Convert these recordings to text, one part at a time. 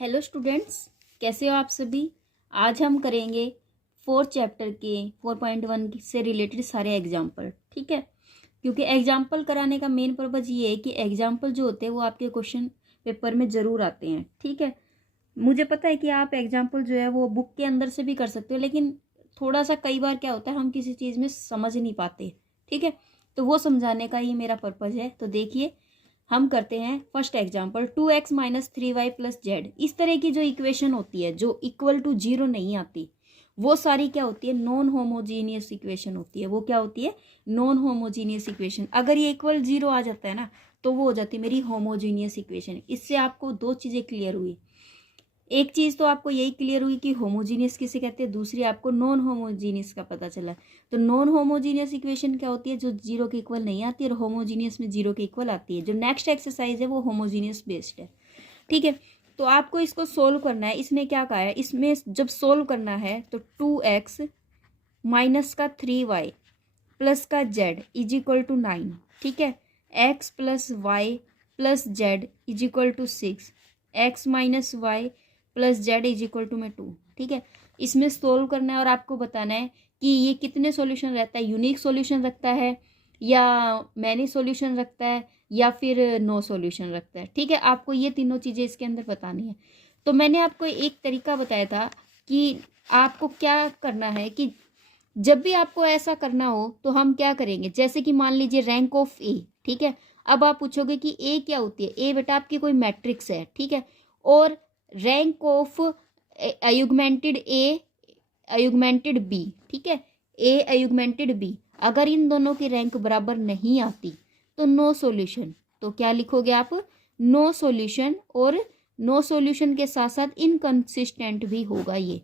Hello students, कैसे हो आप सभी। आज हम करेंगे 4th चैप्टर के 4.1 से रिलेटेड सारे एग्जाम्पल। ठीक है, क्योंकि एग्जाम्पल कराने का मेन पर्पज़ ये है कि एग्जाम्पल जो होते हैं वो आपके क्वेश्चन पेपर में ज़रूर आते हैं। ठीक है, मुझे पता है कि आप एग्जाम्पल जो है वो बुक के अंदर से भी कर सकते हो, लेकिन थोड़ा सा कई बार क्या होता है हम किसी चीज़ में समझ नहीं पाते। ठीक है, तो वो समझाने का ही मेरा पर्पज़ है। तो देखिए, हम करते हैं first example. 2x minus 3y plus Z. इस तरह की जो इक्वेशन होती है जो इक्वल टू जीरो नहीं आती, वो सारी क्या होती है, नॉन होमोजीनियस इक्वेशन होती है। वो क्या होती है, नॉन होमोजीनियस इक्वेशन। अगर ये इक्वल जीरो आ जाता है ना, तो वो हो जाती है मेरी होमोजीनियस इक्वेशन। इससे आपको दो चीज़ें क्लियर हुई। एक चीज़ तो आपको यही क्लियर हुई कि होमोजीनियस किसे कहते हैं, दूसरी आपको नॉन होमोजीनियस का पता चला। तो नॉन होमोजीनियस इक्वेशन क्या होती है, जो जीरो के इक्वल नहीं आती, और होमोजीनियस में जीरो के इक्वल आती है। जो नेक्स्ट एक्सरसाइज है वो होमोजीनियस बेस्ड है। ठीक है, तो आपको इसको सोल्व करना है। इसमें क्या कहा है, इसमें जब सोल्व करना है तो 2x माइनस का 3y प्लस का z इज इक्वल टू 9। ठीक है, x plus Y plus Z is equal to 6, x minus Y plus Z is equal to में 2। ठीक है, इसमें सोल्व करना है और आपको बताना है कि ये कितने सॉल्यूशन रहता है, यूनिक सॉल्यूशन रखता है या मैनी सॉल्यूशन रखता है या फिर नो सॉल्यूशन रखता है। ठीक है, आपको ये तीनों चीज़ें इसके अंदर बतानी है। तो मैंने आपको एक तरीका बताया था कि आपको क्या करना है कि जब भी आपको ऐसा करना हो तो हम क्या करेंगे, जैसे कि मान लीजिए रैंक ऑफ ए। ठीक है, अब आप पूछोगे कि ए क्या होती है। ए बेटा आपकी कोई मैट्रिक्स है। ठीक है, और rank of अयुगमेंटेड A augmented B. ठीक है, ए अयुगमेंटेड बी, अगर इन दोनों की रैंक बराबर नहीं आती तो नो सॉल्यूशन। तो क्या लिखोगे आप, नो सॉल्यूशन। और नो सॉल्यूशन के साथ साथ इनकंसिस्टेंट भी होगा ये,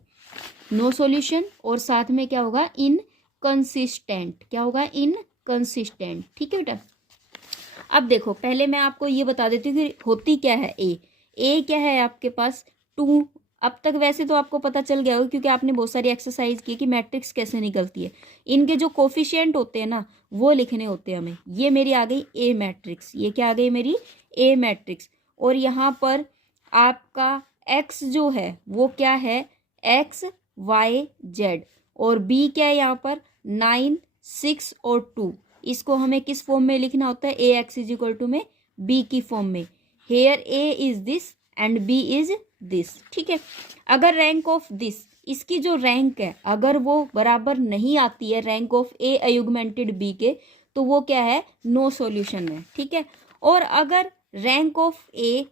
नो सॉल्यूशन और साथ में क्या होगा, इनकंसिस्टेंट। क्या होगा, इनकंसिस्टेंट। ठीक है बेटा, अब देखो पहले मैं आपको ये बता देती हूँ कि होती क्या है ए क्या है आपके पास 2। अब तक वैसे तो आपको पता चल गया होगा क्योंकि आपने बहुत सारी एक्सरसाइज की कि मैट्रिक्स कैसे निकलती है। इनके जो कोफिशिएंट होते हैं ना वो लिखने होते हैं हमें। ये मेरी आ गई ए मैट्रिक्स, ये क्या आ गई मेरी ए मैट्रिक्स। और यहाँ पर आपका एक्स जो है वो क्या है, एक्स वाई जेड। और बी क्या है यहाँ पर 9 6 और 2। इसको हमें किस फॉर्म में लिखना होता है, A X is equal to में बी की फॉर्म में। Here A is this and B is this. ठीक है, अगर रैंक ऑफ दिस, इसकी जो रैंक है अगर वो बराबर नहीं आती है rank of A augmented B के, तो वो क्या है, नो सॉल्यूशन है। ठीक है, और अगर rank of A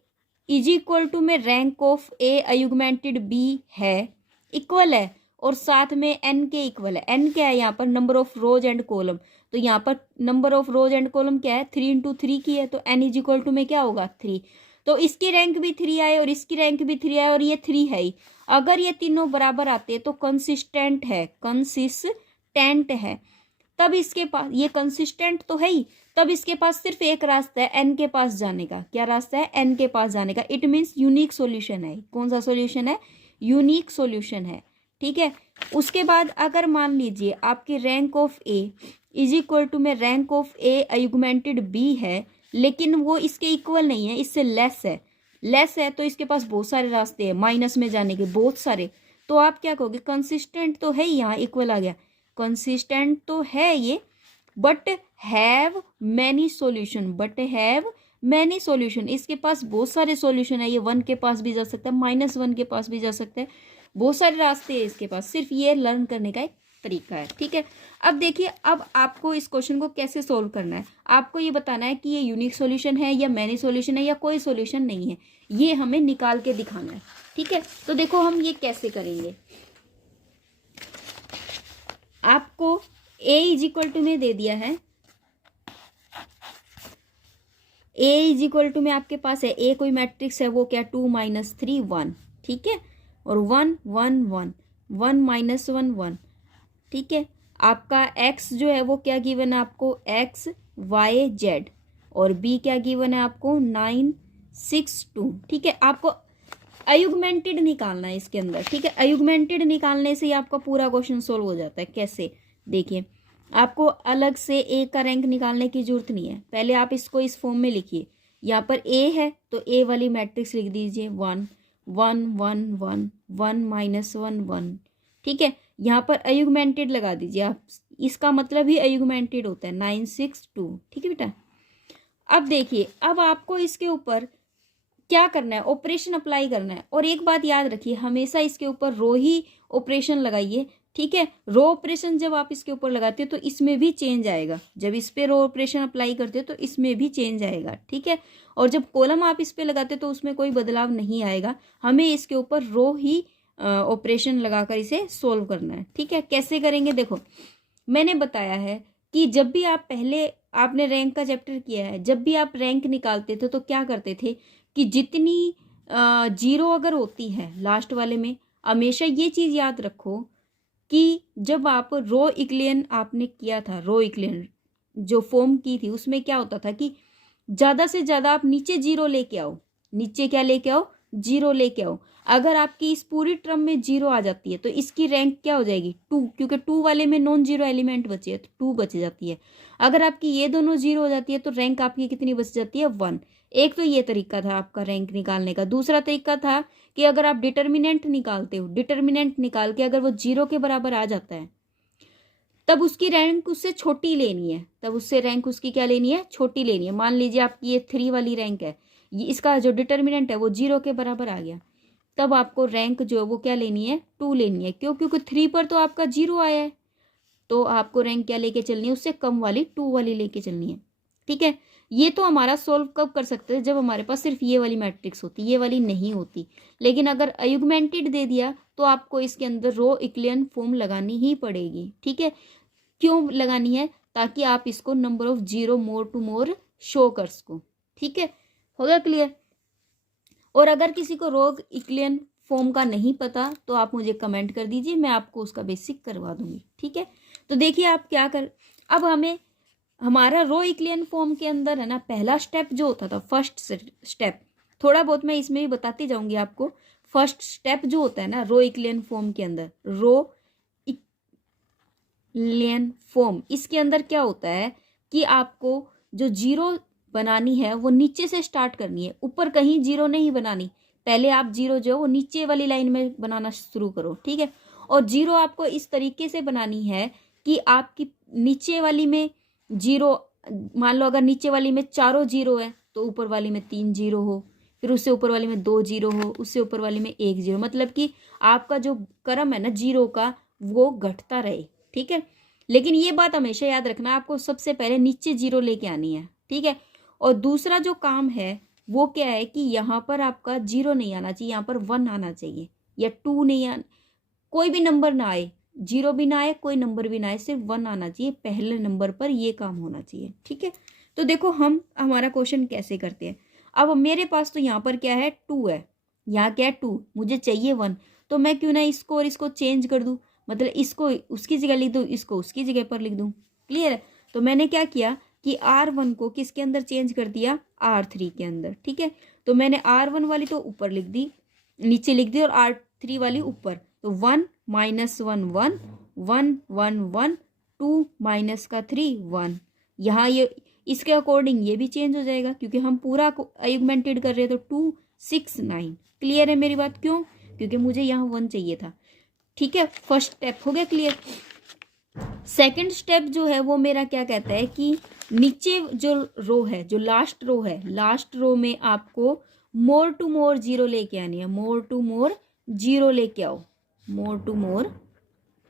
is equal to में rank of A augmented B है, इक्वल है, और साथ में एन के इक्वल है। एन क्या है यहाँ पर, number of rose and column. तो यहाँ पर number of rose and column क्या है, 3 इंटू 3 की है, तो एन इज इक्वल टू में क्या होगा 3। तो इसकी रैंक भी 3 आए और इसकी रैंक भी 3 आए और ये 3 है ही। अगर ये तीनों बराबर आते हैं तो कंसिस्टेंट है, कंसिस्टेंट है। तब इसके पास, ये कंसिस्टेंट तो है ही, तब इसके पास सिर्फ एक रास्ता है एन के पास जाने का। क्या रास्ता है, एन के पास जाने का। इट मीन्स यूनिक सॉल्यूशन है। कौन सा सॉल्यूशन है, यूनिक सॉल्यूशन है। ठीक है, उसके बाद अगर मान लीजिए आपकी rank of A is equal to में rank of A augmented B है, लेकिन वो इसके इक्वल नहीं है, इससे लेस है। लेस है तो इसके पास बहुत सारे रास्ते हैं माइनस में जाने के, बहुत सारे। तो आप क्या कहोगे, कंसिस्टेंट तो है, यहाँ इक्वल आ गया, कंसिस्टेंट तो है ये, but have many solution, but have many solution. इसके पास बहुत सारे सॉल्यूशन है। ये 1 के पास भी जा सकता है, -1 के पास भी जा सकता है, बहुत सारे रास्ते हैं इसके पास। सिर्फ ये लर्न करने का एक तरीका है। ठीक है, अब देखिए, अब आपको इस क्वेश्चन को कैसे सोल्व करना है। आपको ये बताना है कि ये यूनिक सॉल्यूशन है या मैनी सॉल्यूशन है या कोई सॉल्यूशन नहीं है, ये हमें निकाल के दिखाना है। ठीक है, तो देखो हम ये कैसे करेंगे। आपको ए इज इक्वल टू में दे दिया है, ए इज इक्वल टू में आपके पास है, ए कोई मैट्रिक्स है, वो क्या 2 - 3 1। ठीक है, और 1 1 1 1 -1 1। ठीक है, आपका x जो है वो क्या गिवन है आपको, x y z। और b क्या गिवन है आपको 9 6 2। ठीक है, आपको अयुगमेंटेड निकालना है इसके अंदर। ठीक है, अयुगमेंटेड निकालने से ही आपका पूरा क्वेश्चन सोल्व हो जाता है। कैसे, देखिए, आपको अलग से ए का रैंक निकालने की जरूरत नहीं है। पहले आप इसको इस फॉर्म में लिखिए। यहाँ पर ए है तो ए वाली मैट्रिक्स लिख दीजिए 1 1 1 1 1 माइनस 1 1। ठीक है, यहाँ पर अयुगमेंटेड लगा दीजिए आप, इसका मतलब ही अयुगमेंटेड होता है 9 6 2। ठीक है बेटा, अब देखिए, अब आपको इसके ऊपर क्या करना है, ऑपरेशन अप्लाई करना है। और एक बात याद रखिए, हमेशा इसके ऊपर रो ही ऑपरेशन लगाइए। ठीक है, रो ऑपरेशन जब आप इसके ऊपर लगाते हो तो इसमें भी चेंज आएगा, जब इस पे रो ऑपरेशन अप्लाई करते हो तो इसमें भी चेंज आएगा। ठीक है, और जब कॉलम आप इस पे लगाते हो तो उसमें कोई बदलाव नहीं आएगा, हमें इसके ऊपर रो ही ऑपरेशन लगाकर इसे सोल्व करना है। ठीक है, कैसे करेंगे, देखो मैंने बताया है कि जब भी आप पहले आपने रैंक का चैप्टर किया है, जब भी आप रैंक निकालते थे तो क्या करते थे कि जितनी जीरो अगर होती है लास्ट वाले में, हमेशा ये चीज़ याद रखो कि जब आप रो इक्लियन आपने किया था, रो इक्लियन जो फॉर्म की थी उसमें क्या होता था कि ज़्यादा से ज़्यादा आप नीचे जीरो लेके आओ, नीचे क्या लेके आओ, जीरो लेके आओ। अगर आपकी इस पूरी टर्म में जीरो आ जाती है तो इसकी रैंक क्या हो जाएगी, 2, क्योंकि 2 वाले में नॉन जीरो एलिमेंट बचे है तो 2 बच जाती है। अगर आपकी ये दोनों जीरो हो जाती है तो रैंक आपकी कितनी बच जाती है, 1। एक तो ये तरीका था आपका रैंक निकालने का। दूसरा तरीका था कि अगर आप डिटर्मिनेंट निकालते हो, डिटर्मिनेंट निकाल के अगर वो जीरो के बराबर आ जाता है तब उसकी रैंक उससे छोटी लेनी है, तब उससे रैंक उसकी क्या लेनी है, छोटी लेनी है। मान लीजिए आपकी ये 3 वाली रैंक है, ये इसका जो डिटर्मिनेंट है वो जीरो के बराबर आ गया, तब आपको रैंक जो है वो क्या लेनी है, 2 लेनी है। क्यों, क्योंकि 3 पर तो आपका जीरो आया है, तो आपको रैंक क्या लेके चलनी है, उससे कम वाली 2 वाली लेके चलनी है। ठीक है, ये तो हमारा सोल्व कब कर सकते हैं, जब हमारे पास सिर्फ ये वाली मैट्रिक्स होती, ये वाली नहीं होती। लेकिन अगर अयुगमेंटेड दे दिया तो आपको इसके अंदर रो इक्लियन फॉर्म लगानी ही पड़ेगी। ठीक है, क्यों लगानी है, ताकि आप इसको number of zero more to more show कर सको। ठीक है, होगा क्लियर। और अगर किसी को रो इक्लियन फॉर्म का नहीं पता तो आप मुझे कमेंट कर दीजिए, मैं आपको उसका बेसिक करवा दूंगी। ठीक है, तो देखिए आप क्या कर, अब हमें हमारा रो इक्लियन फॉर्म के अंदर है ना, पहला स्टेप जो होता था, फर्स्ट स्टेप, थोड़ा बहुत मैं इसमें भी बताती जाऊंगी आपको। फर्स्ट स्टेप जो होता है ना रो इक्लियन फॉर्म के अंदर, रो इक्लियन फॉर्म, इसके अंदर क्या होता है कि आपको जो जीरो बनानी है वो नीचे से स्टार्ट करनी है, ऊपर कहीं जीरो नहीं बनानी। पहले आप जीरो जो है वो नीचे वाली लाइन में बनाना शुरू करो। ठीक है, और जीरो आपको इस तरीके से बनानी है कि आपकी नीचे वाली में जीरो, मान लो अगर नीचे वाली में चारों जीरो है तो ऊपर वाली में 3 जीरो हो, फिर उससे ऊपर वाली में 2 जीरो हो, उससे ऊपर वाली में 1 जीरो, मतलब कि आपका जो क्रम है ना जीरो का वो घटता रहे। ठीक है, लेकिन ये बात हमेशा याद रखना, आपको सबसे पहले नीचे जीरो लेके आनी है। ठीक है, और दूसरा जो काम है वो क्या है कि यहाँ पर आपका जीरो नहीं आना चाहिए, यहाँ पर 1 आना चाहिए, या 2 नहीं आना, कोई भी नंबर ना आए, जीरो भी ना आए, कोई नंबर भी ना आए, सिर्फ 1 आना चाहिए पहले नंबर पर, ये काम होना चाहिए। ठीक है, तो देखो हम हमारा क्वेश्चन कैसे करते हैं। अब मेरे पास तो यहाँ पर क्या है, 2 है, यहाँ क्या है 2, मुझे चाहिए 1, तो मैं क्यों ना इसको और इसको चेंज कर दूँ, मतलब इसको उसकी जगह लिख दूँ, इसको उसकी जगह पर लिख दूँ। क्लियर है, तो मैंने क्या किया कि R1 को किसके अंदर चेंज कर दिया, R3 के अंदर। ठीक है, तो मैंने R1 वाली तो ऊपर लिख दी, नीचे लिख दी, और R3 वाली ऊपर, तो 1 माइनस 1 1 1 1 1 2 माइनस का 3 1। यहाँ ये इसके अकॉर्डिंग ये भी चेंज हो जाएगा क्योंकि हम पूरा अयुगमेंटेड कर रहे हैं, तो 2 6 9। क्लियर है मेरी बात, क्यों, क्योंकि मुझे यहाँ 1 चाहिए था। ठीक है, फर्स्ट स्टेप हो गया क्लियर। सेकंड स्टेप जो है वो मेरा क्या कहता है कि नीचे जो रो है, जो लास्ट रो है, लास्ट रो में आपको मोर टू मोर जीरो लेके आनी है, मोर टू मोर जीरो लेके आओ, मोर टू मोर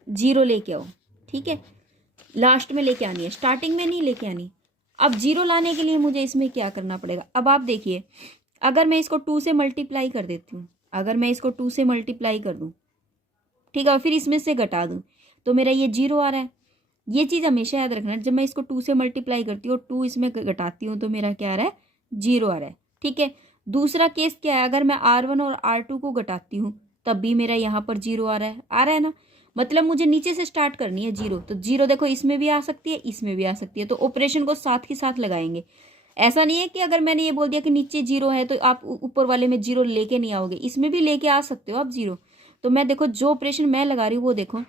जीरो लेके आओ। ठीक है, लास्ट में लेके आनी है, स्टार्टिंग में नहीं लेके आनी। अब जीरो लाने के लिए मुझे इसमें क्या करना पड़ेगा, अब आप देखिए, अगर मैं इसको 2 से मल्टीप्लाई कर देती हूँ, अगर मैं इसको 2 से मल्टीप्लाई कर दूँ, ठीक है, और फिर इसमें से घटा दूँ, तो मेरा ये जीरो आ रहा है। ये चीज़ हमेशा याद रखना, जब मैं इसको 2 से मल्टीप्लाई करती हूँ और 2 इसमें घटाती हूँ तो मेरा क्या आ रहा है, जीरो आ रहा है। ठीक है, दूसरा केस क्या है, अगर मैं R1 और R2 को घटाती हूँ तब भी मेरा यहाँ पर जीरो आ रहा है ना, मतलब मुझे नीचे से स्टार्ट करनी है जीरो, तो जीरो देखो इसमें भी आ सकती है, इसमें भी आ सकती है, तो ऑपरेशन को साथ ही साथ लगाएंगे। ऐसा नहीं है कि अगर मैंने ये बोल दिया कि नीचे जीरो है तो आप ऊपर वाले में जीरो लेके नहीं आओगे, इसमें भी लेके आ सकते हो आप जीरो। तो मैं देखो जो ऑपरेशन मैं लगा रही हूँ वो देखो,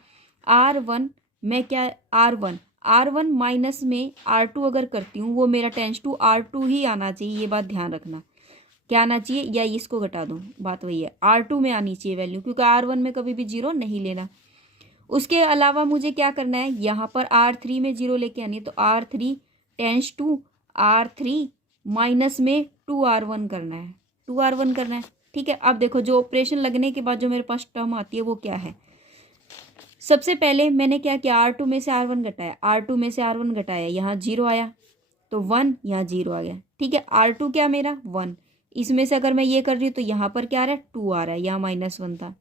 R1 मैं क्या, R1 माइनस में R2 अगर करती हूँ वो मेरा टेंस टू R2 ही आना चाहिए, ये बात ध्यान रखना। क्या आना चाहिए, या इसको घटा दूँ, बात वही है, R2 में आनी चाहिए वैल्यू, क्योंकि R1 में कभी भी जीरो नहीं लेना। उसके अलावा मुझे क्या करना है, यहाँ पर R3 में जीरो लेके आनी है, तो R3 tense to R3 minus में 2R1 करना है, 2R1 करना है। ठीक है, अब देखो जो ऑपरेशन लगने के बाद जो मेरे पास टर्म आती है वो क्या है। सबसे पहले मैंने क्या किया, R2 में से R1 घटाया, R2 में से R1 घटाया, यहाँ जीरो आया तो 1, यहाँ जीरो आ गया। ठीक है, R2 क्या मेरा 1, इसमें से अगर मैं ये कर रही हूँ तो यहाँ पर क्या आ रहा है 2 आ रहा है, यहाँ -1 था।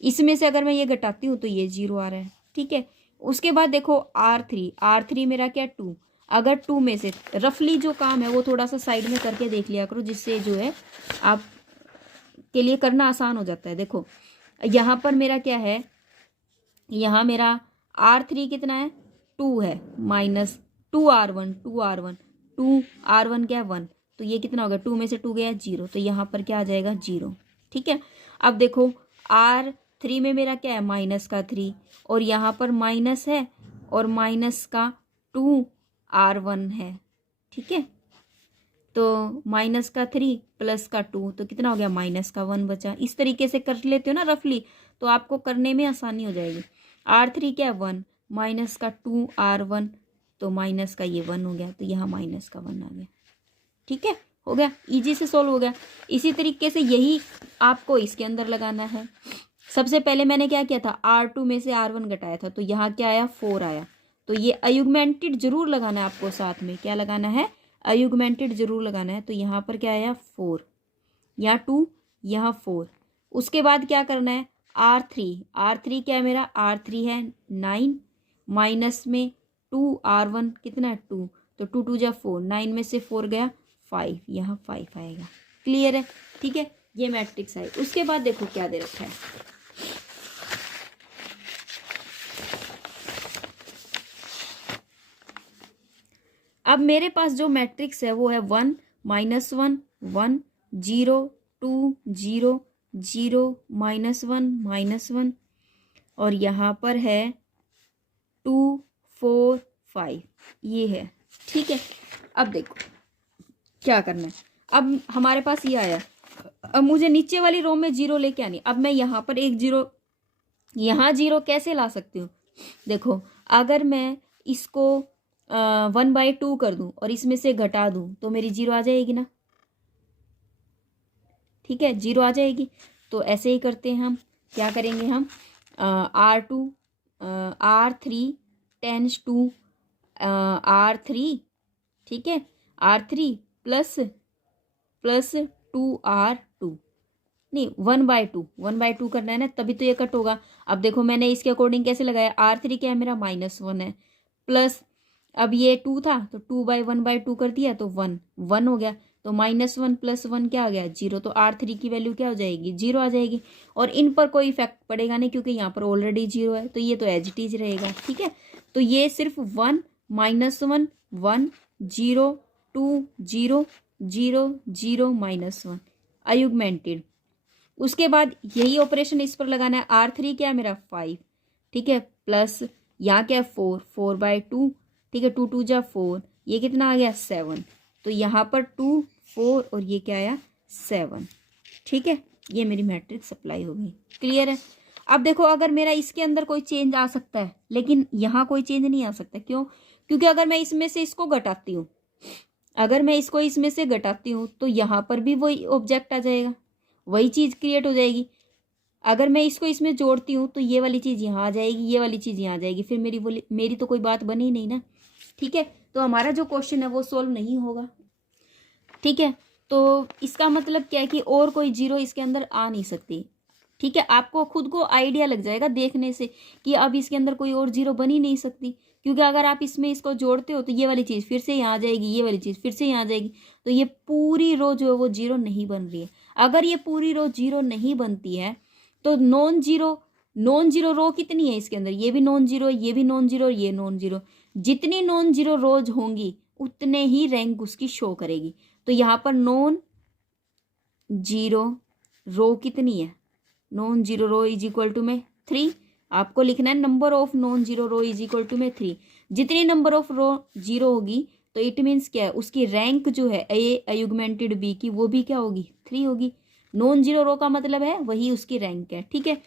इसमें से अगर मैं ये घटाती हूँ तो ये 0 आ रहा है। ठीक है, उसके बाद देखो R3 मेरा क्या 2, अगर 2 में से रफली जो काम है वो थोड़ा सा साइड में करके देख लिया करो, जिससे जो है आप के लिए करना आसान हो जाता है। देखो यहाँ पर मेरा क्या है, यहाँ मेरा R3 कितना है 2 है, माइनस 2R1 2R1 क्या है 1, तो ये कितना हो गया, 2 में से 2 गया 0, तो यहाँ पर क्या आ जाएगा 0। ठीक है, अब देखो R3 में मेरा क्या है माइनस का 3, और यहाँ पर माइनस है और माइनस का 2R1 है। ठीक है, तो माइनस का 3 प्लस का 2, तो कितना हो गया माइनस का 1 बचा। इस तरीके से कर लेते हो ना रफली, तो आपको करने में आसानी हो जाएगी। R3 क्या है 1, माइनस का 2R1, तो माइनस का ये 1 हो गया, तो यहाँ माइनस का 1 आ गया। ठीक है, हो गया, इजी से सॉल्व हो गया। इसी तरीके से यही आपको इसके अंदर लगाना है। सबसे पहले मैंने क्या किया था, R2 में से R1 घटाया था, तो यहाँ क्या आया 4 आया, तो ये अयुग्मेंटेड जरूर लगाना है आपको, साथ में क्या लगाना है, अयुग्मेंटेड जरूर लगाना है। तो यहाँ पर क्या आया 4, यहाँ 2, यहाँ 4। उसके बाद क्या करना है, R3 क्या है मेरा, R3 है 9, माइनस में 2R1 कितना है 2, तो 2 2 जा 4, 9 में से 4 गया 5, यहाँ 5 आएगा। क्लियर है। ठीक है, ये मैट्रिक्स है। उसके बाद देखो क्या दे रखा है, अब मेरे पास जो मैट्रिक्स है वो है 1 -1 1 0 2 0 0 -1 -1, और यहाँ पर है 2 4 5, ये है। ठीक है, अब देखो क्या करना है, अब हमारे पास ये आया, अब मुझे नीचे वाली रो में 0 लेके आनी। अब मैं यहाँ पर एक 0, यहाँ 0 कैसे ला सकती हूँ, देखो अगर मैं इसको 1/2 कर दूं और इसमें से घटा दूं तो मेरी 0 आ जाएगी ना। ठीक है, 0 आ जाएगी। तो ऐसे ही करते हैं हम, क्या करेंगे हम, R3 टेंस टू R3, ठीक है, R3 प्लस 2R2, नहीं 1/2 करना है ना, तभी तो ये कट होगा। अब देखो मैंने इसके अकॉर्डिंग कैसे लगाया, R3 क्या है मेरा -1 है, प्लस अब ये 2 था तो 2/1/2 कर दिया तो 1 हो गया, तो -1 + 1 क्या आ गया 0, तो R3 की वैल्यू क्या हो जाएगी 0 आ जाएगी। और इन पर कोई इफेक्ट पड़ेगा नहीं क्योंकि यहाँ पर ऑलरेडी 0 है, तो ये तो एज इट इज रहेगा। ठीक है, तो ये सिर्फ 1 -1 1 0 2 0 0 0 -1 अयुग्मेंटेड। उसके बाद यही ऑपरेशन इस पर लगाना है, R3 क्या है मेरा 5, ठीक है, प्लस यहाँ क्या है 4/2, ठीक है, 2 2 जा 4, ये कितना आ गया 7, तो यहाँ पर 2 4 और ये क्या आया 7। ठीक है, ये मेरी मैट्रिक्स अप्लाई हो गई। क्लियर है। अब देखो अगर मेरा इसके अंदर कोई चेंज आ सकता है लेकिन यहाँ कोई चेंज नहीं आ सकता, क्यों, क्योंकि अगर मैं इसमें से इसको घटाती हूँ, अगर मैं इसको इसमें से घटाती हूँ तो यहाँ पर भी वही ऑब्जेक्ट आ जाएगा, वही चीज़ क्रिएट हो जाएगी। अगर मैं इसको इसमें जोड़ती हूँ तो ये वाली चीज़ यहाँ आ जाएगी, ये वाली चीज़ यहाँ आ जाएगी, फिर मेरी तो कोई बात बनी नहीं ना। ठीक है, तो हमारा जो क्वेश्चन है वो सोल्व नहीं होगा। ठीक है, तो इसका मतलब क्या है कि और कोई 0 इसके अंदर आ नहीं सकती। ठीक है, आपको खुद को आइडिया लग जाएगा देखने से कि अब इसके अंदर कोई और 0 बन ही नहीं सकती, क्योंकि अगर आप इसमें इसको जोड़ते हो तो ये वाली चीज़ फिर से यहाँ आ जाएगी, ये वाली चीज़ फिर से यहाँ आ जाएगी, तो ये पूरी रो जो है वो 0 नहीं बन रही है। अगर ये पूरी रो 0 नहीं बनती है तो नॉन जीरो रो कितनी है इसके अंदर, ये भी नॉन जीरो, ये भी नॉन जीरो, ये नॉन जीरो, जितनी नॉन जीरो रोज होंगी उतने ही रैंक उसकी शो करेगी। तो यहाँ पर नॉन जीरो रो कितनी है, non zero row is equal to में 3, आपको लिखना है number of non zero row is equal to में 3। जितनी नंबर ऑफ रो 0 होगी तो इट मीन्स क्या है, उसकी रैंक जो है ए अयुगमेंटेड बी की वो भी क्या होगी, 3 होगी। नॉन जीरो रो का मतलब है वही उसकी रैंक है, ठीक है।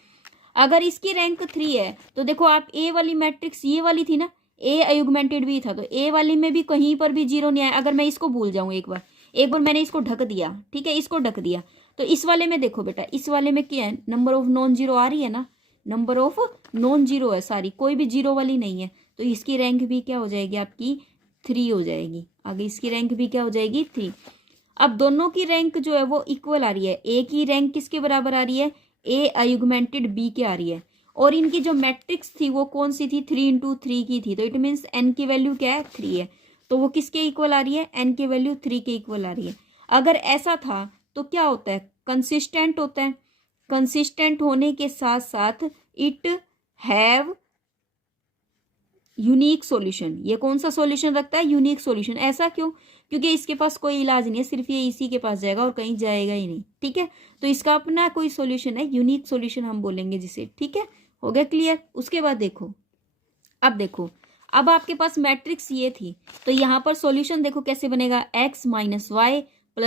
अगर इसकी रैंक 3 है तो देखो आप ए वाली मैट्रिक्स ये वाली थी ना, ए अयुगमेंटेड बी था, तो ए वाली में भी कहीं पर भी जीरो नहीं आया। अगर मैं इसको भूल जाऊं एक बार मैंने इसको ढक दिया, ठीक है, इसको ढक दिया, तो इस वाले में देखो बेटा, इस वाले में क्या है, नंबर ऑफ नॉन जीरो आ रही है ना, नंबर ऑफ नॉन जीरो है सारी, कोई भी जीरो वाली नहीं है, तो इसकी रैंक भी क्या हो जाएगी आपकी, 3 हो जाएगी। आगे इसकी रैंक भी क्या हो जाएगी, 3। अब दोनों की रैंक जो है वो इक्वल आ रही है। ए की रैंक किसके बराबर आ रही है, ए अयुगमेंटेड बी के आ रही है, और इनकी जो मैट्रिक्स थी वो कौन सी थी, 3 × 3 की थी, तो इट मीन्स एन की वैल्यू क्या है, 3 है, तो वो किसके इक्वल आ रही है, एन की वैल्यू 3 के इक्वल आ रही है। अगर ऐसा था तो क्या होता है, कंसिस्टेंट होता है। कंसिस्टेंट होने के साथ साथ इट हैव यूनिक सॉल्यूशन। ये कौन सा सॉल्यूशन रखता है, यूनिक सॉल्यूशन। ऐसा क्यों, क्योंकि इसके पास कोई इलाज नहीं है, सिर्फ ये इसी के पास जाएगा और कहीं जाएगा ही नहीं, ठीक है। तो इसका अपना कोई सॉल्यूशन है, यूनिक सॉल्यूशन हम बोलेंगे जिसे, ठीक है। हो गया क्लियर। उसके बाद देखो, अब देखो, अब आपके पास मैट्रिक्स ये थी, तो यहाँ पर सॉल्यूशन देखो कैसे बनेगा, x - y +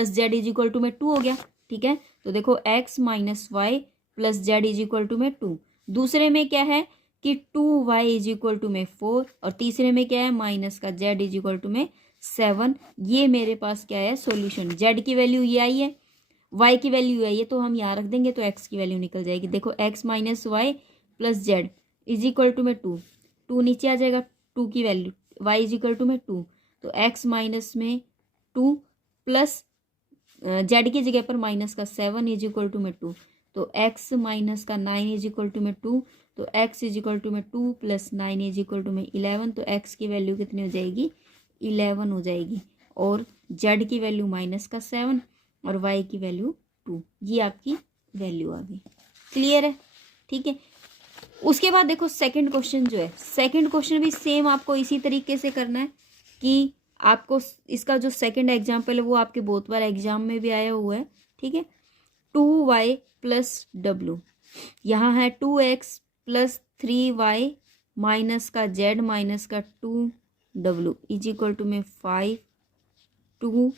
z = 2 हो गया, ठीक है। तो देखो x - y + z = 2। दूसरे में क्या है कि 2y = 4, और तीसरे में क्या है माइनस का z = 7। ये मेरे पास क्या है, सॉल्यूशन। z की वैल्यू ये आई है, y की वैल्यू आई है, तो हम यहाँ रख देंगे तो x की वैल्यू निकल जाएगी। देखो x - y + z = 2, 2 नीचे आ जाएगा, 2 की वैल्यू, y = 2, तो x माइनस में 2 प्लस z की जगह पर माइनस का 7 = 2, तो x माइनस का 9 = 2, तो x = 2 + 9 = 11, तो x की वैल्यू कितनी हो जाएगी, 11 हो जाएगी, और z की वैल्यू माइनस का 7 और y की वैल्यू 2। ये आपकी वैल्यू आ गई। क्लियर है, ठीक है। उसके बाद देखो सेकंड क्वेश्चन जो है, सेकंड क्वेश्चन भी सेम आपको इसी तरीके से करना है कि आपको इसका जो सेकंड एग्जाम्पल है वो आपके बहुत बार एग्जाम में भी आया हुआ है, ठीक है। 2y + w, यहाँ है 2x + 3y माइनस का z माइनस का 2w = 5, 2।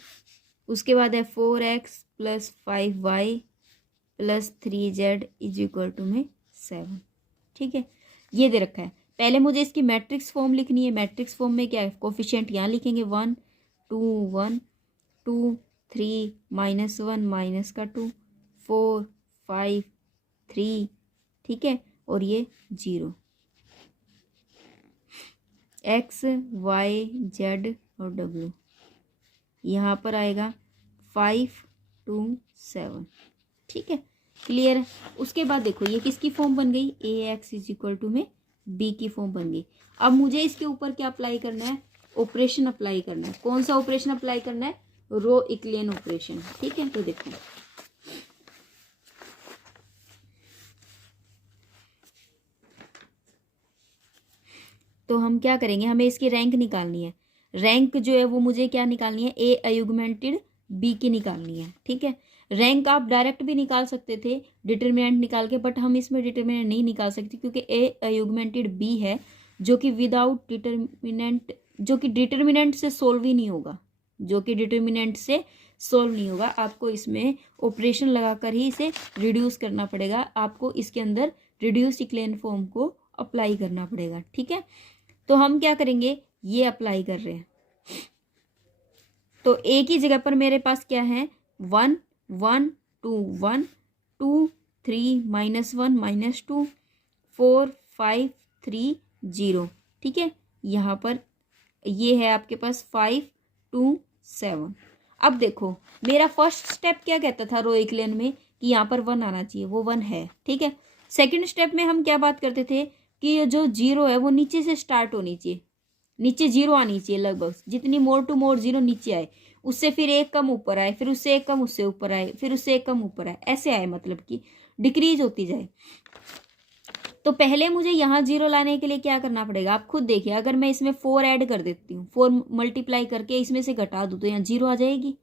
उसके बाद है 4x + 5y + 3z = 7, ठीक है। ये दे रखा है। पहले मुझे इसकी मैट्रिक्स फॉर्म लिखनी है। मैट्रिक्स फॉर्म में क्या है, कोफिशिएंट यहाँ लिखेंगे 1 2 1 2 3 -1 माइनस का 2 4 5 3, ठीक है, और ये 0। x y z और w यहाँ पर आएगा 5 2 7, ठीक है। क्लियर है। उसके बाद देखो ये किसकी फॉर्म बन गई, ax = b की फॉर्म बन गई। अब मुझे इसके ऊपर क्या अप्लाई करना है, ऑपरेशन अप्लाई करना है। कौन सा ऑपरेशन अप्लाई करना है, रो इक्लियन ऑपरेशन, ठीक है। तो देखो तो हम क्या करेंगे, हमें इसकी रैंक निकालनी है। रैंक जो है वो मुझे क्या निकालनी है, ए अयुगमेंटेड बी की निकालनी है, ठीक है। रैंक आप डायरेक्ट भी निकाल सकते थे डिटर्मिनेंट निकाल के, बट हम इसमें डिटर्मिनेंट नहीं निकाल सकते क्योंकि ए अयुगमेंटेड बी है जो कि विदाउट डिटर्मिनेंट, जो कि डिटर्मिनेंट से सोल्व ही नहीं होगा, जो कि डिटर्मिनेंट से सोल्व नहीं होगा। आपको इसमें ऑपरेशन लगाकर ही इसे रिड्यूस करना पड़ेगा, आपको इसके अंदर रिड्यूस इक्लेन फॉर्म को अप्लाई करना पड़ेगा, ठीक है। तो हम क्या करेंगे, ये अप्लाई कर रहे हैं, तो ए की जगह पर मेरे पास क्या है 1 1 2 1 2 3 -1 -2 4 5 3 0, ठीक है। यहाँ पर ये है आपके पास 5 2 7। अब देखो मेरा फर्स्ट स्टेप क्या कहता था रो इक्लेन में कि यहाँ पर 1 आना चाहिए, वो 1 है, ठीक है। सेकंड स्टेप में हम क्या बात करते थे कि जो 0 है वो नीचे से स्टार्ट होनी चाहिए, नीचे 0 आनी चाहिए लगभग, जितनी मोर टू मोर 0 नीचे आए, उससे फिर एक कम ऊपर आए, फिर उससे एक कम उससे ऊपर आए, फिर उससे एक कम ऊपर आए, ऐसे आए, मतलब कि डिक्रीज होती जाए। तो पहले मुझे यहाँ 0 लाने के लिए क्या करना पड़ेगा, आप खुद देखिए। अगर मैं इसमें 4 ऐड कर देती हूँ, 4 मल्टीप्लाई करके इसमें से घटा दूँ तो यहाँ 0 आ जाएगी,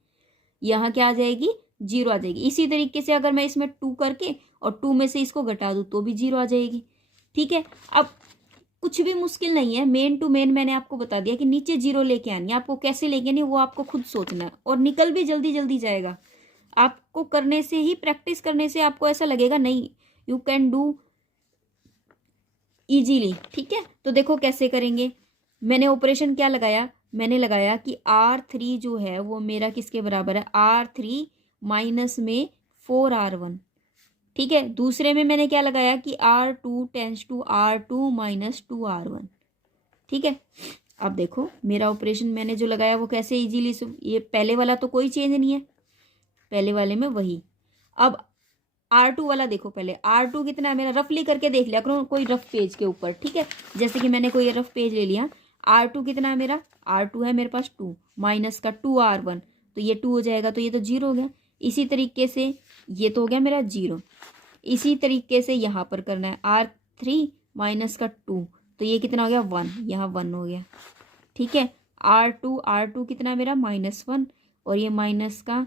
यहाँ क्या आ जाएगी, 0 आ जाएगी। इसी तरीके से अगर मैं इसमें 2 करके और 2 में से इसको घटा दूँ तो भी 0 आ जाएगी, ठीक है। अब कुछ भी मुश्किल नहीं है, मेन टू मेन मैंने आपको बता दिया कि नीचे जीरो लेके आनी है। आपको कैसे लेके आनी है वो आपको खुद सोचना है, और निकल भी जल्दी जल्दी जाएगा। आपको करने से ही, प्रैक्टिस करने से आपको ऐसा लगेगा नहीं, यू कैन डू इजीली। ठीक है, तो देखो कैसे करेंगे। मैंने ऑपरेशन क्या लगाया, मैंने लगाया कि R3 जो है वो मेरा किसके बराबर है, R3 माइनस में 4R1। ठीक है, दूसरे में मैंने क्या लगाया कि R2 tense to R2 minus 2R1। ठीक है, अब देखो मेरा ऑपरेशन मैंने जो लगाया वो कैसे इजीली, ये पहले वाला तो कोई चेंज नहीं है, पहले वाले में वही। अब R2 वाला देखो, पहले R2 कितना है मेरा, रफली करके देख लिया करो कोई रफ पेज के ऊपर। ठीक है, जैसे कि मैंने कोई रफ पेज ले लिया, R2 कितना है मेरा, R2 है मेरे पास 2 माइनस का 2R1, तो ये 2 हो जाएगा, तो ये तो 0 हो गया। इसी तरीके से ये तो हो गया मेरा 0। इसी तरीके से यहाँ पर करना है, R3 माइनस का 2, तो ये कितना हो गया 1, यहाँ 1 हो गया। ठीक है, R2 कितना है मेरा -1, और ये माइनस का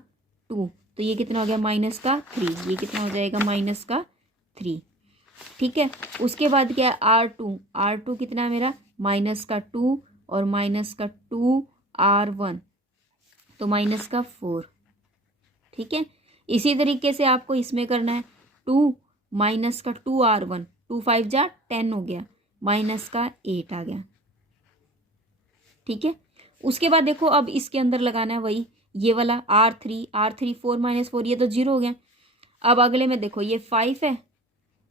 2, तो ये कितना हो गया -3, ये कितना हो जाएगा -3। ठीक है, उसके बाद क्या है R2 कितना है मेरा -2 और -2R1, तो -4। ठीक है, इसी तरीके से आपको इसमें करना है 2 -2R1, 2 5 जा 10 हो गया, -8 आ गया। ठीक है, उसके बाद देखो अब इसके अंदर लगाना है वही, ये वाला R3 4 -4, ये तो 0 हो गया। अब अगले में देखो ये 5 है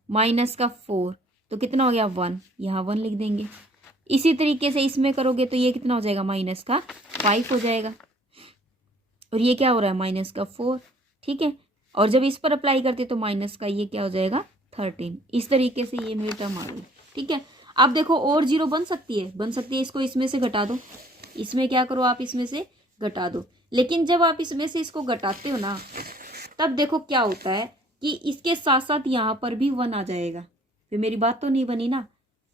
-4, तो कितना हो गया 1, यहाँ 1 लिख देंगे। इसी तरीके से इसमें करोगे तो ये कितना हो जाएगा -5 हो जाएगा, और ये क्या हो रहा है -4। ठीक है, और जब इस पर अप्लाई करते तो माइनस का ये क्या हो जाएगा 13। इस तरीके से ये मेरी टर्म आ गई। ठीक है, अब देखो और 0 बन सकती है, इसको इसमें से घटा दो, इसमें क्या करो आप इसमें से घटा दो। लेकिन जब आप इसमें से इसको घटाते हो ना, तब देखो क्या होता है कि इसके साथ साथ यहाँ पर भी 1 आ जाएगा। फिर मेरी बात तो नहीं बनी ना।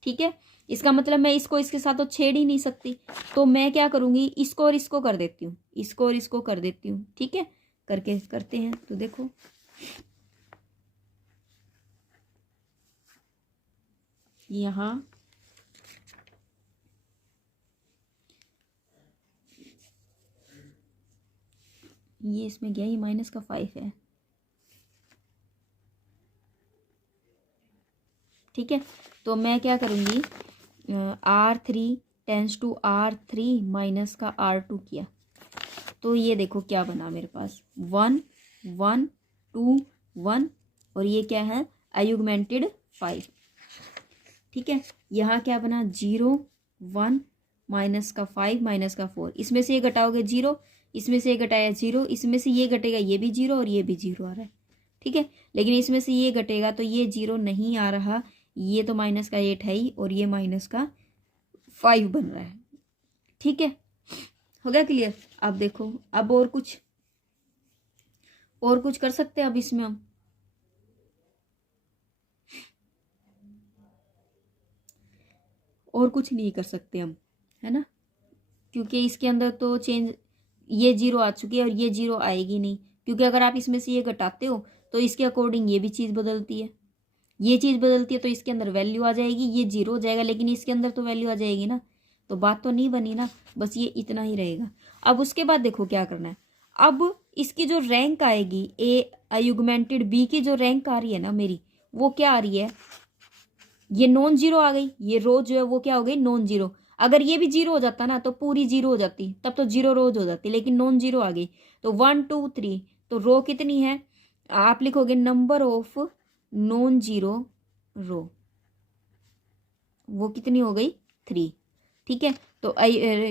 ठीक है, इसका मतलब मैं इसको इसके साथ तो छेड़ ही नहीं सकती, तो मैं क्या करूँगी, इसको और इसको कर देती हूँ, इसको और इसको कर देती हूँ। ठीक है, करके करते हैं, तो देखो यहाँ ये इसमें गया, ये -5 है। ठीक है, तो मैं क्या करूँगी, R3 tense to R3 minus का R2 किया, तो ये देखो क्या बना मेरे पास 1 1 2 1, और ये क्या है अयुग्मेंटेड 5। ठीक है, यहाँ क्या बना 0 1 माइनस का 5 माइनस का 4, इसमें से ये घटाओगे 0, इसमें से ये घटाया 0, इसमें से ये घटेगा ये भी 0 और ये भी 0 आ रहा है। ठीक है, लेकिन इसमें से ये घटेगा तो ये 0 नहीं आ रहा, ये तो -8 है ही, और ये -5 बन रहा है। ठीक है, हो गया क्लियर। अब देखो, अब और कुछ कर सकते हैं अब इसमें हम, और कुछ नहीं कर सकते हम, है ना, क्योंकि इसके अंदर तो चेंज, ये 0 आ चुकी है और ये 0 आएगी नहीं, क्योंकि अगर आप इसमें से ये घटाते हो तो इसके अकॉर्डिंग ये भी चीज़ बदलती है, ये चीज़ बदलती है, तो इसके अंदर वैल्यू आ जाएगी, ये 0 हो जाएगा, लेकिन इसके अंदर तो वैल्यू आ जाएगी ना, तो बात तो नहीं बनी ना, बस ये इतना ही रहेगा। अब उसके बाद देखो क्या करना है, अब इसकी जो रैंक आएगी ए अयुग्मेंटेड बी की जो रैंक आ रही है ना मेरी, वो क्या आ रही है, ये नॉन जीरो आ गई, ये रो जो है वो क्या हो गई नॉन जीरो। अगर ये भी 0 हो जाता ना तो पूरी 0 हो जाती, तब तो 0 रोज हो जाती, लेकिन नॉन जीरो आ गई, तो 1 2 3, तो रो कितनी है, आप लिखोगे नंबर ऑफ नॉन जीरो रो, वो कितनी हो गई 3। ठीक है, तो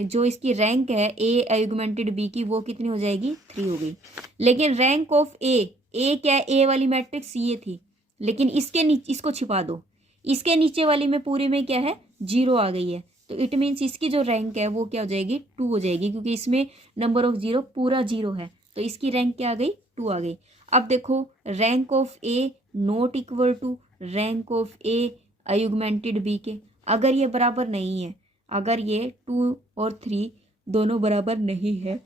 जो इसकी रैंक है ए अयुग्मेंटेड बी की, वो कितनी हो जाएगी 3 हो गई। लेकिन रैंक ऑफ ए क्या है, ए वाली मैट्रिक्स ये थी, लेकिन इसके नीचे इसको छिपा दो, इसके नीचे वाली में पूरे में क्या है 0 आ गई है, तो इट मीन्स इसकी जो रैंक है वो क्या हो जाएगी 2 हो जाएगी, क्योंकि इसमें नंबर ऑफ 0 पूरा 0 है, तो इसकी रैंक क्या आ गई 2 आ गई। अब देखो rank of A not equal to rank of A augmented B के, अगर ये बराबर नहीं है, अगर ये 2 और 3 दोनों बराबर नहीं है,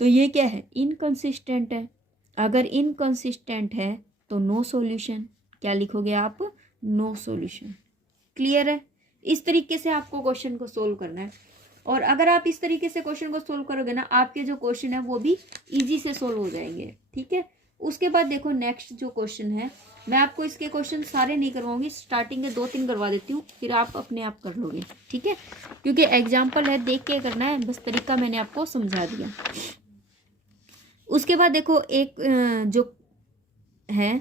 तो ये क्या है इनकंसिस्टेंट है। अगर इनकंसिस्टेंट है तो नो सॉल्यूशन, क्या लिखोगे आप नो सॉल्यूशन। क्लियर है, इस तरीके से आपको क्वेश्चन को सोल्व करना है। और अगर आप इस तरीके से क्वेश्चन को सोल्व करोगे ना, आपके जो क्वेश्चन है वो भी इजी से सोल्व हो जाएंगे। ठीक है, उसके बाद देखो नेक्स्ट जो क्वेश्चन है, मैं आपको इसके क्वेश्चन सारे नहीं करवाऊंगी, स्टार्टिंग के 2-3 करवा देती हूँ, फिर आप अपने आप कर लोगे। ठीक है, क्योंकि एग्जाम्पल है, देख के करना है, बस तरीका मैंने आपको समझा दिया। उसके बाद देखो एक जो है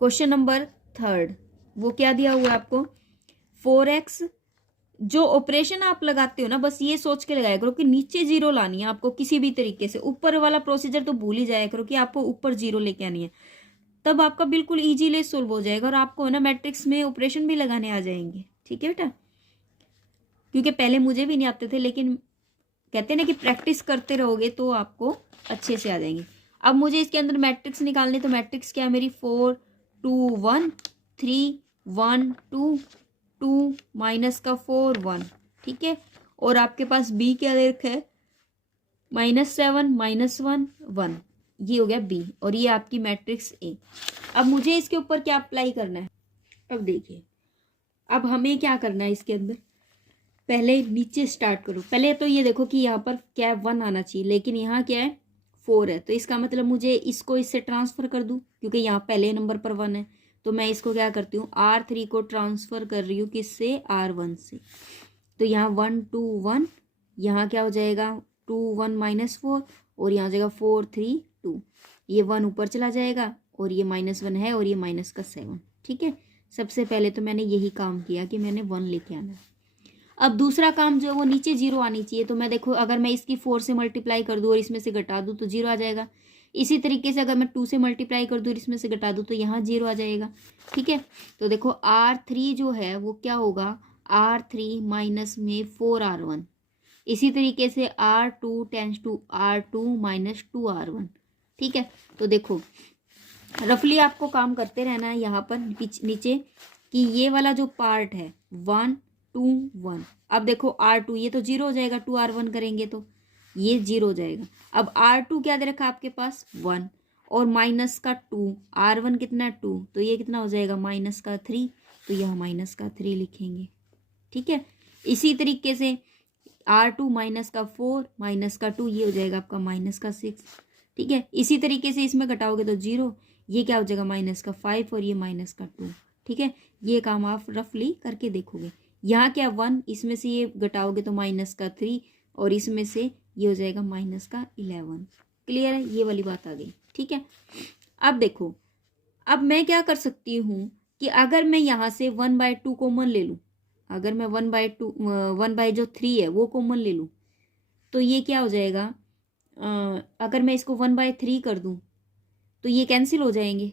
क्वेश्चन नंबर 3, वो क्या दिया हुआ है आपको, 4x। जो ऑपरेशन आप लगाते हो ना, बस ये सोच के लगाया करो कि नीचे जीरो लानी है आपको किसी भी तरीके से। ऊपर वाला प्रोसीजर तो भूल ही जाया करो कि आपको ऊपर जीरो लेके आनी है, तब आपका बिल्कुल इजीली सोल्व हो जाएगा और आपको ना मैट्रिक्स में ऑपरेशन भी लगाने आ जाएंगे। ठीक है बेटा, क्योंकि पहले मुझे भी नहीं आते थे, लेकिन कहते हैं ना कि प्रैक्टिस करते रहोगे तो आपको अच्छे से आ जाएंगे। अब मुझे इसके अंदर मैट्रिक्स निकालने, तो मैट्रिक्स क्या है मेरी, 4 2 1 3 1 2 2 माइनस का 4 1। ठीक है, और आपके पास बी क्या दे रखा है, -7 -1 1। ये हो गया बी, और ये आपकी मैट्रिक्स ए। अब मुझे इसके ऊपर क्या अप्लाई करना है, अब देखिए, अब हमें क्या करना है इसके अंदर, पहले नीचे स्टार्ट करो। पहले तो ये देखो कि यहाँ पर क्या है, 1 आना चाहिए, लेकिन यहाँ क्या है 4 है, तो इसका मतलब मुझे इसको इससे ट्रांसफर कर दूँ, क्योंकि यहाँ पहले नंबर पर 1 है। तो मैं इसको क्या करती हूँ, R3 को ट्रांसफर कर रही हूँ किससे, R1 से। तो यहाँ 1 2 1, यहाँ क्या हो जाएगा 2 1 -4, और यहाँ हो जाएगा 4 3 2। ये 1 ऊपर चला जाएगा, और ये -1 है, और ये माइनस का 7। ठीक है, सबसे पहले तो मैंने यही काम किया कि मैंने 1 लेके आना। अब दूसरा काम जो है वो नीचे जीरो आनी चाहिए, तो मैं देखो अगर मैं इसकी 4 से मल्टीप्लाई कर दूँ और इसमें से घटा दूँ तो जीरो आ जाएगा। इसी तरीके से अगर मैं 2 से मल्टीप्लाई कर दूँ और इसमें से घटा दूँ तो यहाँ जीरो आ जाएगा। ठीक है, तो देखो R3 जो है वो क्या होगा, R3 माइनस में 4R1। इसी तरीके से R2 tense to R2 minus 2R1। ठीक है, तो देखो रफली आपको काम करते रहना है यहाँ पर नीचे, कि ये वाला जो पार्ट है 1 2 1। अब देखो R2 ये तो जीरो हो जाएगा, 2R1 करेंगे तो ये जीरो हो जाएगा। अब R2 क्या दे रखा आपके पास 1, और माइनस का 2, R1 कितना 2, तो ये कितना हो जाएगा माइनस का 3, तो यहाँ माइनस का 3 लिखेंगे। ठीक है, इसी तरीके से R2 माइनस का 4 माइनस का 2, ये हो जाएगा आपका माइनस का 6। ठीक है, इसी तरीके से इसमें घटाओगे तो जीरो, ये क्या हो जाएगा माइनस का 5, और ये माइनस का 2। ठीक है, ये काम आप रफली करके देखोगे। यहाँ क्या 1, इसमें से ये घटाओगे तो माइनस का 3, और इसमें से ये हो जाएगा माइनस का 11। क्लियर है, ये वाली बात आ गई। ठीक है, अब देखो, अब मैं क्या कर सकती हूँ कि अगर मैं यहाँ से 1/2 कॉमन ले लूँ, अगर मैं 1/2 1 जो 3 है वो कॉमन ले लूँ, तो ये क्या हो जाएगा, अगर मैं इसको 1/3 कर दूँ तो ये कैंसिल हो जाएंगे,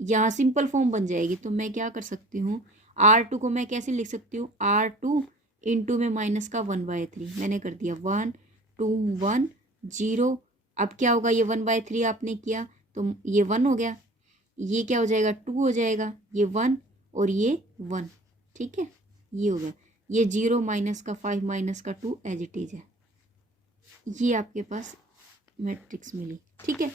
यहाँ सिंपल फॉर्म बन जाएगी। तो मैं क्या कर सकती हूँ, R2 को मैं कैसे लिख सकती हूँ, R2 इंटू में माइनस का 1/3 मैंने कर दिया, 1 2 1 0। अब क्या होगा, ये 1/3 आपने किया तो ये 1 हो गया, ये क्या हो जाएगा 2 हो जाएगा, ये 1 और ये 1। ठीक है, ये हो गया, ये 0 माइनस का 5 माइनस का 2 एज इट इज है। ये आपके पास मैट्रिक्स मिली। ठीक है,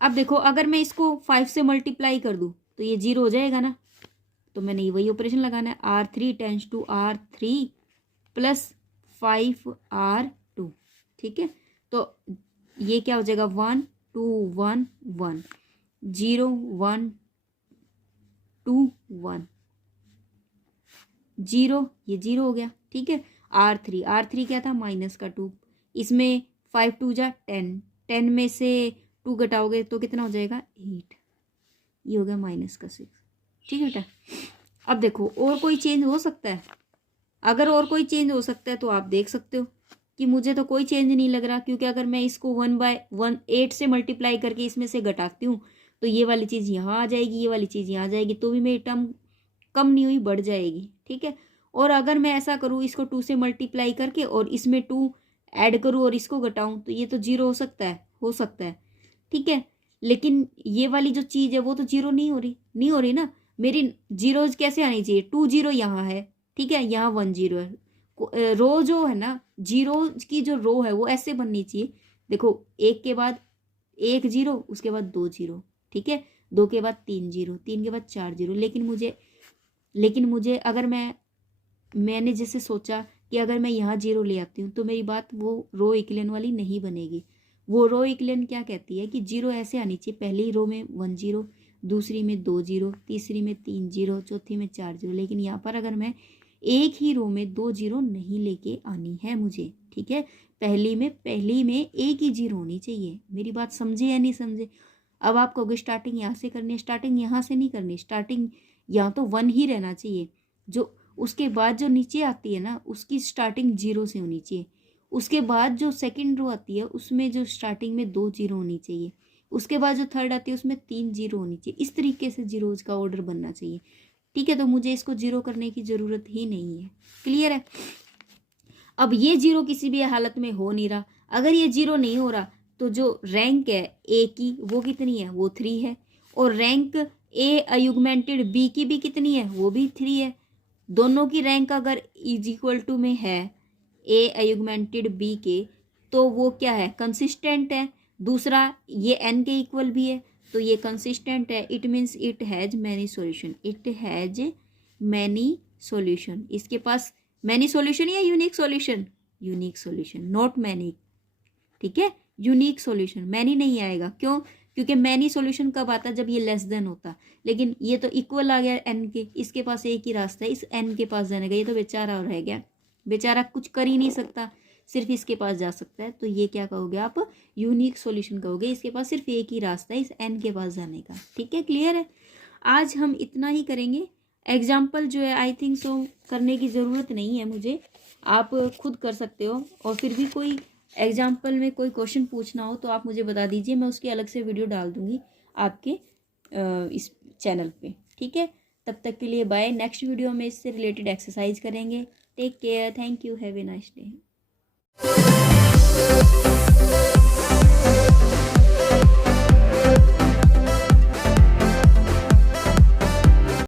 अब देखो अगर मैं इसको 5 से मल्टीप्लाई कर दूँ तो ये 0 हो जाएगा ना, तो मैंने ये वही ऑपरेशन लगाना है, R3 tense to R3 plus 5R2। ठीक है, तो ये क्या हो जाएगा 1 2 1 1 0 1 2 1 0, ये 0 हो गया। ठीक है, R3 क्या था माइनस का 2, इसमें 5 2 जा 10, 10 में से 2 घटाओगे तो कितना हो जाएगा 8, ये हो गया माइनस का 6। ठीक है बेटा, अब देखो और कोई चेंज हो सकता है, अगर और कोई चेंज हो सकता है तो आप देख सकते हो कि मुझे तो कोई चेंज नहीं लग रहा, क्योंकि अगर मैं इसको 1/8 से मल्टीप्लाई करके इसमें से घटाती हूँ तो ये वाली चीज़ यहाँ आ जाएगी, ये वाली चीज़ यहाँ आ जाएगी, तो भी मेरी टर्म कम नहीं हुई, बढ़ जाएगी। ठीक है, और अगर मैं ऐसा करूँ इसको 2 से मल्टीप्लाई करके और इसमें 2 ऐड करूँ और इसको घटाऊँ तो ये तो 0 हो सकता है, हो सकता है। ठीक है, लेकिन ये वाली जो चीज़ है वो तो 0 नहीं हो रही ना, मेरी जीरोज कैसे आनी चाहिए, 2 0 यहाँ है, ठीक है, यहाँ 1 0 है, रो जो है ना, जीरो की जो रो है वो ऐसे बननी चाहिए। देखो एक के बाद 1 0, उसके बाद 2 0, ठीक है, 2 के बाद 3 0, 3 के बाद 4 0, लेकिन मुझे अगर मैं मैंने जैसे सोचा कि अगर मैं यहाँ 0 ले आती हूँ तो मेरी बात वो रो इक्विलेन वाली नहीं बनेगी। वो रो इक्विलेन क्या कहती है कि 0 ऐसे आनी चाहिए, पहली रो में 1 0, दूसरी में 2 0, तीसरी में 3 0, चौथी में 4 0। लेकिन यहाँ पर अगर मैं एक ही रो में 2 0 नहीं लेके आनी है मुझे, ठीक है, पहली में एक ही 0 होनी चाहिए। मेरी बात समझे या नहीं समझे? अब आप कहोगे स्टार्टिंग यहाँ से करनी है, स्टार्टिंग यहाँ से नहीं करनी, स्टार्टिंग यहाँ तो 1 ही रहना चाहिए। जो उसके बाद जो नीचे आती है ना उसकी स्टार्टिंग 0 से होनी चाहिए। उसके बाद जो सेकंड रो आती है उसमें जो स्टार्टिंग में 2 0 होनी चाहिए। उसके बाद जो थर्ड आती है उसमें 3 0 होनी चाहिए। इस तरीके से जीरोज का ऑर्डर बनना चाहिए, ठीक है। तो मुझे इसको 0 करने की ज़रूरत ही नहीं है। क्लियर है? अब ये 0 किसी भी हालत में हो नहीं रहा। अगर ये 0 नहीं हो रहा तो जो रैंक है ए की वो कितनी है? वो 3 है। और रैंक ए अयुगमेंटेड बी की भी कितनी है? वो भी 3 है। दोनों की रैंक अगर इज इक्वल टू में है ए अयुगमेंटेड बी के, तो वो क्या है? कंसिस्टेंट है। दूसरा ये एन के इक्वल भी है तो ये कंसिस्टेंट है। It means it has many solution. It has many solution. इसके पास मैनी सॉल्यूशन या unique solution? Unique solution, not many, ठीक है। यूनिक सॉल्यूशन, मैनी नहीं आएगा। क्यों? क्योंकि मैनी सॉल्यूशन कब आता? जब ये लेस देन होता। लेकिन ये तो इक्वल आ गया एन के, इसके पास एक ही रास्ता है, इस एन के पास जाने का। ये तो बेचारा रह गया, बेचारा कुछ कर ही नहीं सकता, सिर्फ इसके पास जा सकता है। तो ये क्या कहोगे आप? यूनिक सॉल्यूशन कहोगे। इसके पास सिर्फ एक ही रास्ता है इस एन के पास जाने का, ठीक है। क्लियर है? आज हम इतना ही करेंगे। एग्जाम्पल जो है आई थिंक सो करने की ज़रूरत नहीं है मुझे, आप खुद कर सकते हो। और फिर भी कोई एग्जाम्पल में कोई क्वेश्चन पूछना हो तो आप मुझे बता दीजिए, मैं उसकी अलग से वीडियो डाल दूँगी आपके इस चैनल पे, ठीक है। तब तक के लिए बाय। नेक्स्ट वीडियो में इससे रिलेटेड एक्सरसाइज करेंगे। Take care, thank you, have a nice day.